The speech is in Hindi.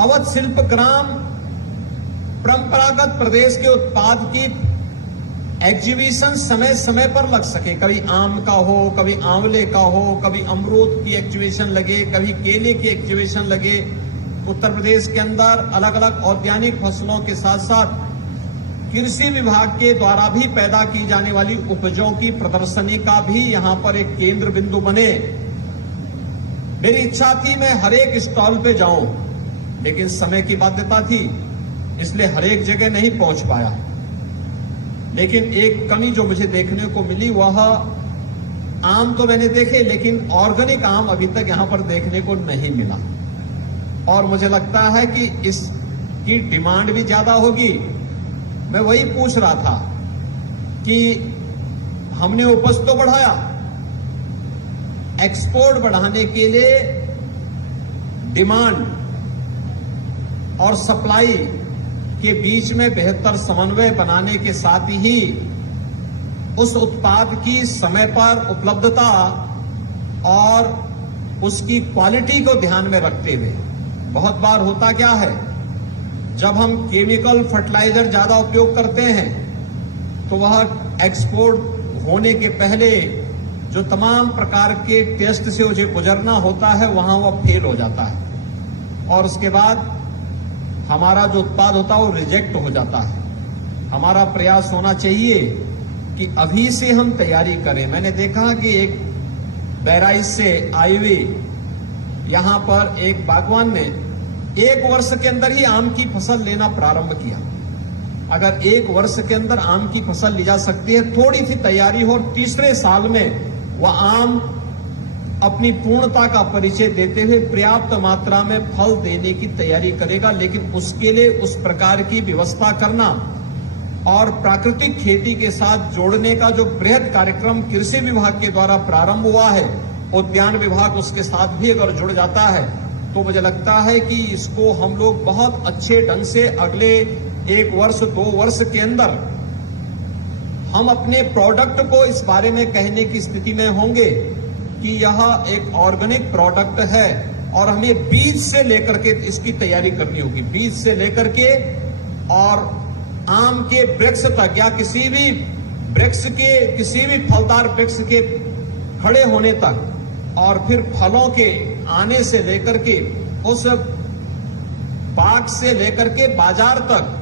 अवध शिल्प ग्राम परंपरागत प्रदेश के उत्पाद की एग्जीबिशन समय समय पर लग सके। कभी आम का हो, कभी आंवले का हो, कभी अमरूद की एग्जीबिशन लगे, कभी केले की एग्जीबिशन लगे। उत्तर प्रदेश के अंदर अलग अलग औद्यानिक फसलों के साथ साथ कृषि विभाग के द्वारा भी पैदा की जाने वाली उपजों की प्रदर्शनी का भी यहां पर एक केंद्र बिंदु बने। मेरी इच्छा थी मैं हर एक स्टॉल पे जाऊं, लेकिन समय की बाध्यता थी, इसलिए हर एक जगह नहीं पहुंच पाया। लेकिन एक कमी जो मुझे देखने को मिली वह आम तो मैंने देखे, लेकिन ऑर्गेनिक आम अभी तक यहां पर देखने को नहीं मिला। और मुझे लगता है कि इसकी डिमांड भी ज्यादा होगी। मैं वही पूछ रहा था कि हमने उपज तो बढ़ाया, एक्सपोर्ट बढ़ाने के लिए डिमांड और सप्लाई के बीच में बेहतर समन्वय बनाने के साथ ही उस उत्पाद की समय पर उपलब्धता और उसकी क्वालिटी को ध्यान में रखते हुए, बहुत बार होता क्या है, जब हम केमिकल फर्टिलाइजर ज्यादा उपयोग करते हैं तो वह एक्सपोर्ट होने के पहले जो तमाम प्रकार के टेस्ट से उसे गुजरना होता है वहां वह फेल हो जाता है और उसके बाद हमारा जो उत्पाद होता है वो रिजेक्ट हो जाता है। हमारा प्रयास होना चाहिए कि अभी से हम तैयारी करें। मैंने देखा कि एक बहराइच से आए हुए यहां पर एक बागवान ने 1 वर्ष के अंदर ही आम की फसल लेना प्रारंभ किया। अगर 1 वर्ष के अंदर आम की फसल ली जा सकती है, थोड़ी सी तैयारी हो, और तीसरे साल में वह आम अपनी पूर्णता का परिचय देते हुए पर्याप्त मात्रा में फल देने की तैयारी करेगा। लेकिन उसके लिए उस प्रकार की व्यवस्था करना और प्राकृतिक खेती के साथ जोड़ने का जो बृहद कार्यक्रम कृषि विभाग के द्वारा प्रारंभ हुआ है, उद्यान विभाग उसके साथ भी अगर जुड़ जाता है तो मुझे लगता है कि इसको हम लोग बहुत अच्छे ढंग से अगले 1 वर्ष 2 वर्ष के अंदर हम अपने प्रोडक्ट को इस बारे में कहने की स्थिति में होंगे कि यह एक ऑर्गेनिक प्रोडक्ट है और हमें बीज से लेकर के इसकी तैयारी करनी होगी। बीज से लेकर के और आम के वृक्ष तक या किसी भी वृक्ष के, किसी भी फलदार वृक्ष के खड़े होने तक और फिर फलों के आने से लेकर के उस बाग से लेकर के बाजार तक